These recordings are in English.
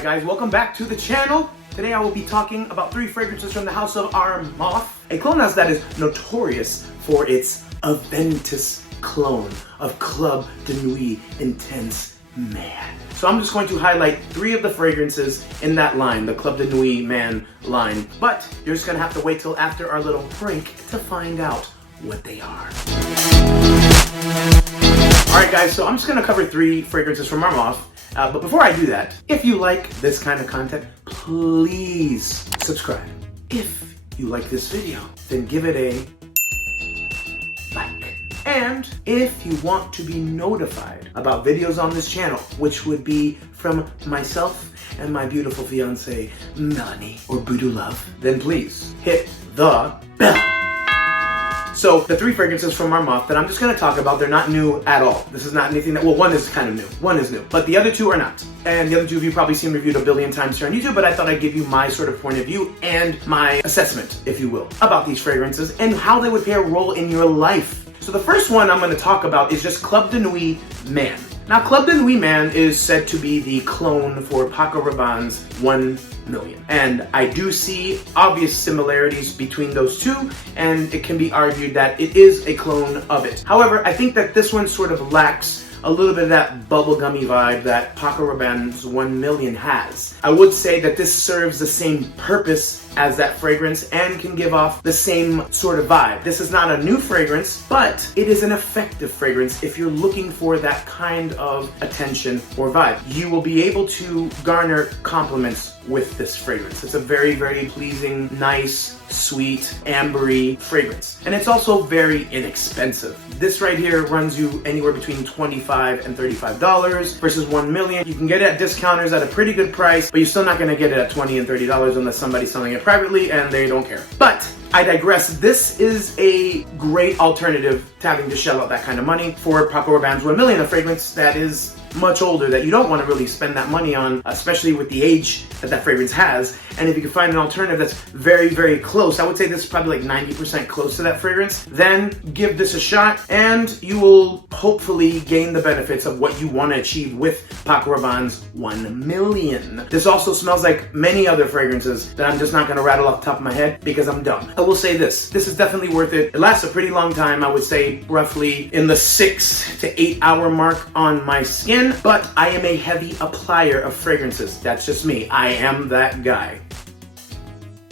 Alright guys, welcome back to the channel. Today I will be talking about 3 fragrances from the house of Armaf, a cologne house that is notorious for its Aventus clone of Club de Nuit Intense Man. So I'm just going to highlight 3 of the fragrances in that line, the Club de Nuit Man line. But you're just going to have to wait till after our little break to find out what they are. Alright guys, so I'm just going to cover 3 fragrances from Armaf. But before I do that, if you like this kind of content, please subscribe. If you like this video, then give it a like. And if you want to be notified about videos on this channel, which would be from myself and my beautiful fiance, Melanie, or Booduluv, then please hit the bell. So the 3 fragrances from Armaf that I'm just going to talk about, they're not new at all. This is not anything that, well, one is kind of new. One is new, but the other 2 are not. And the other 2 of you probably seen reviewed a billion times here on YouTube, but I thought I'd give you my sort of point of view and my assessment, if you will, about these fragrances and how they would play a role in your life. So the first one I'm going to talk about is just Club de Nuit Man. Now, Club de Nuit Man is said to be the clone for Paco Rabanne's 1 Million. And I do see obvious similarities between those 2, and it can be argued that it is a clone of it. However, I think that this one sort of lacks a little bit of that bubblegummy vibe that Paco Rabanne's 1 Million has. I would say that this serves the same purpose as that fragrance and can give off the same sort of vibe. This is not a new fragrance, but it is an effective fragrance if you're looking for that kind of attention or vibe. You will be able to garner compliments with this fragrance. It's a very, very pleasing, nice, sweet, ambery fragrance. And it's also very inexpensive. This right here runs you anywhere between $25 and $35 versus 1 million. You can get it at discounters at a pretty good price, but you're still not gonna get it at $20 and $30 unless somebody's selling it privately and they don't care. But I digress. This is a great alternative to having to shell out that kind of money for Paco Rabanne's 1 Million, a fragrance that is much older that you don't want to really spend that money on, especially with the age that that fragrance has. And if you can find an alternative that's very, very close, I would say this is probably like 90% close to that fragrance, then give this a shot and you will hopefully gain the benefits of what you want to achieve with Paco Rabanne's 1 Million. This also smells like many other fragrances that I'm just not going to rattle off the top of my head because I'm dumb. I will say this is definitely worth it. It lasts a pretty long time. I would say roughly in the 6 to 8 hour mark on my skin. But I am a heavy applier of fragrances. That's just me. I am that guy.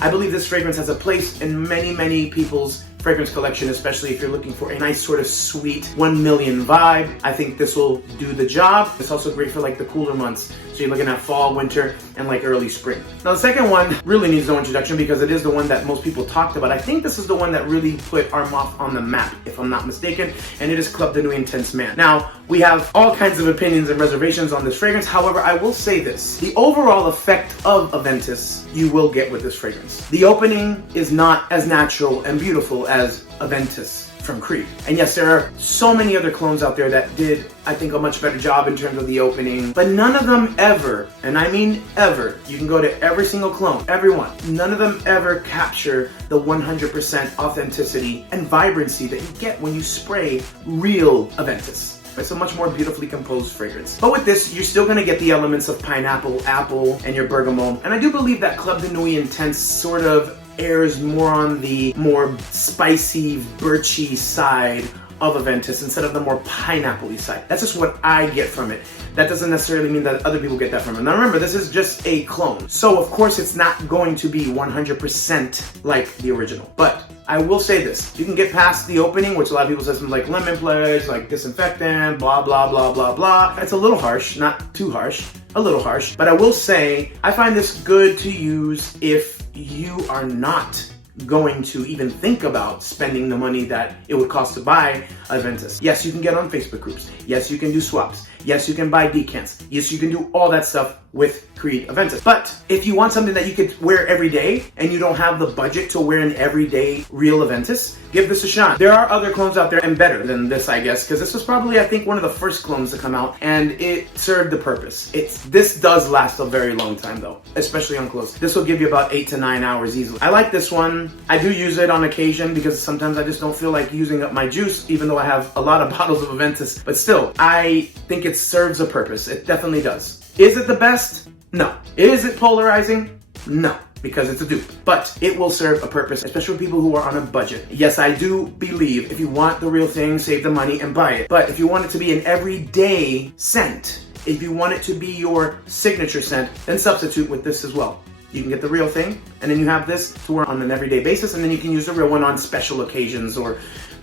I believe this fragrance has a place in many, many people's fragrance collection, especially if you're looking for a nice sort of sweet 1 million vibe. I think this will do the job. It's also great for like the cooler months. So you're looking at fall, winter, and like early spring. Now the second one really needs no introduction because it is the one that most people talked about. I think this is the one that really put Armaf on the map, if I'm not mistaken, and it is Club de Nuit Intense Man. Now, we have all kinds of opinions and reservations on this fragrance. However, I will say this. The overall effect of Aventus you will get with this fragrance. The opening is not as natural and beautiful as Aventus from Creed. And yes, there are so many other clones out there that did, I think, a much better job in terms of the opening, but none of them ever, and I mean ever, you can go to every single clone, every one, none of them ever capture the 100% authenticity and vibrancy that you get when you spray real Aventus. It's a much more beautifully composed fragrance. But with this, you're still gonna get the elements of pineapple, apple, and your bergamot. And I do believe that Club de Nuit Intense sort of airs more on the more spicy, birchy side of Aventus instead of the more pineapple-y side. That's just what I get from it. That doesn't necessarily mean that other people get that from it. Now remember, this is just a clone. So of course it's not going to be 100% like the original. But I will say this, you can get past the opening, which a lot of people say something like lemon pledge, like disinfectant, blah, blah, blah, blah, blah. It's a little harsh, not too harsh, a little harsh. But I will say, I find this good to use if you are not going to even think about spending the money that it would cost to buy Aventus. Yes, you can get on Facebook groups. Yes, you can do swaps. Yes, you can buy decants. Yes, you can do all that stuff with Creed Aventus. But if you want something that you could wear every day and you don't have the budget to wear an everyday real Aventus, give this a shot. There are other clones out there and better than this, I guess, because this was probably, I think, one of the first clones to come out and it served the purpose. This does last a very long time though, especially on clothes. This will give you about 8 to 9 hours easily. I like this one. I do use it on occasion because sometimes I just don't feel like using up my juice, even though I have a lot of bottles of Aventus. But still, I think it serves a purpose. It definitely does. Is it the best? No. Is it polarizing? No, because it's a dupe. But it will serve a purpose, especially for people who are on a budget. Yes, I do believe if you want the real thing, save the money and buy it. But if you want it to be an everyday scent, if you want it to be your signature scent, then substitute with this as well. You can get the real thing, and then you have this to wear on an everyday basis, and then you can use the real one on special occasions or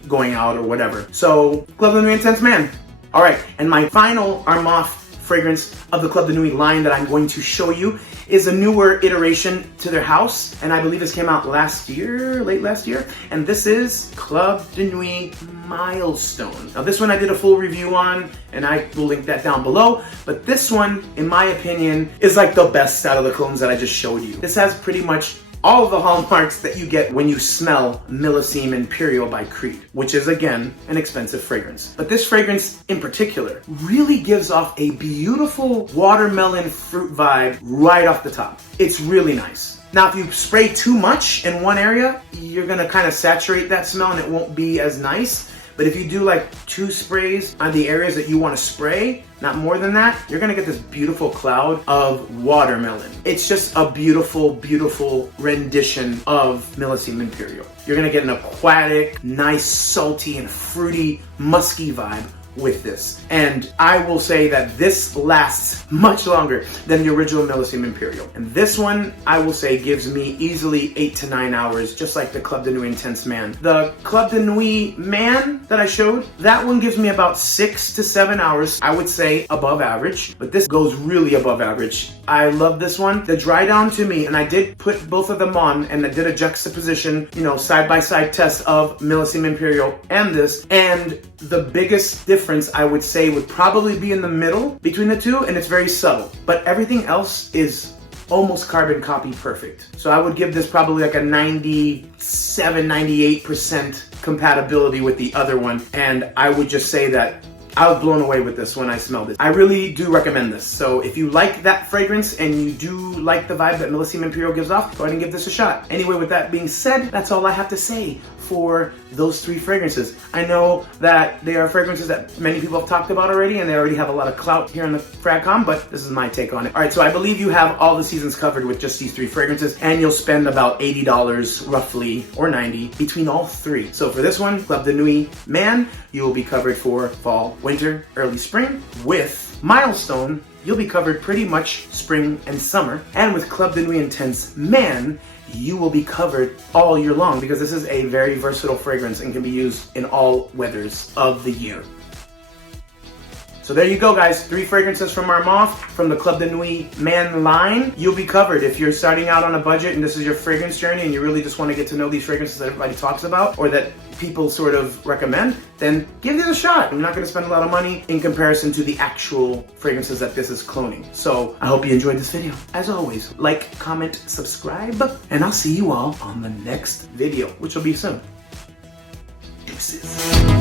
going out or whatever. So, Club de Nuit Intense Man. All right, and my final Armaf fragrance of the Club de Nuit line that I'm going to show you is a newer iteration to their house, and I believe this came out last year, late last year, and this is Club de Nuit Milestone. Now this one I did a full review on, and I will link that down below, but this one, in my opinion, is like the best out of the clones that I just showed you. This has pretty much all of the hallmarks that you get when you smell Millesime Imperial by Creed, which is, again, an expensive fragrance. But this fragrance in particular really gives off a beautiful watermelon fruit vibe right off the top. It's really nice. Now, if you spray too much in one area, you're gonna kind of saturate that smell and it won't be as nice. But if you do like 2 sprays on the areas that you want to spray, not more than that, you're gonna get this beautiful cloud of watermelon. It's just a beautiful, beautiful rendition of Millesime Imperial. You're gonna get an aquatic, nice, salty, and fruity, musky vibe with this. And I will say that this lasts much longer than the original Millesime Imperial. And this one, I will say, gives me easily 8 to 9 hours, just like the Club de Nuit Intense Man. The Club de Nuit Man that I showed, that one gives me about 6 to 7 hours, I would say above average, but this goes really above average. I love this one. The dry down to me, and I did put both of them on, and I did a juxtaposition, side-by-side test of Millesime Imperial and this, and the biggest difference I would say would probably be in the middle between the two, and it's very subtle. But everything else is almost carbon copy perfect. So I would give this probably like a 97, 98% compatibility with the other one. And I would just say that I was blown away with this when I smelled it. I really do recommend this. So if you like that fragrance and you do like the vibe that Millesime Imperial gives off, go ahead and give this a shot. Anyway, with that being said, that's all I have to say for those 3 fragrances. I know that they are fragrances that many people have talked about already, and they already have a lot of clout here in the FragCom, but this is my take on it. All right, so I believe you have all the seasons covered with just these 3 fragrances, and you'll spend about $80 roughly, or $90, between all 3. So for this one, Club de Nuit Man, you will be covered for fall, winter, early spring. With Milestone, you'll be covered pretty much spring and summer. And with Club de Nuit Intense Man, you will be covered all year long, because this is a very versatile fragrance and can be used in all weathers of the year. So there you go, guys. 3 fragrances from Armaf from the Club de Nuit Man line. You'll be covered if you're starting out on a budget and this is your fragrance journey and you really just want to get to know these fragrances that everybody talks about or that people sort of recommend, then give these a shot. I'm not going to spend a lot of money in comparison to the actual fragrances that this is cloning. So I hope you enjoyed this video. As always, like, comment, subscribe, and I'll see you all on the next video, which will be soon. Deuces.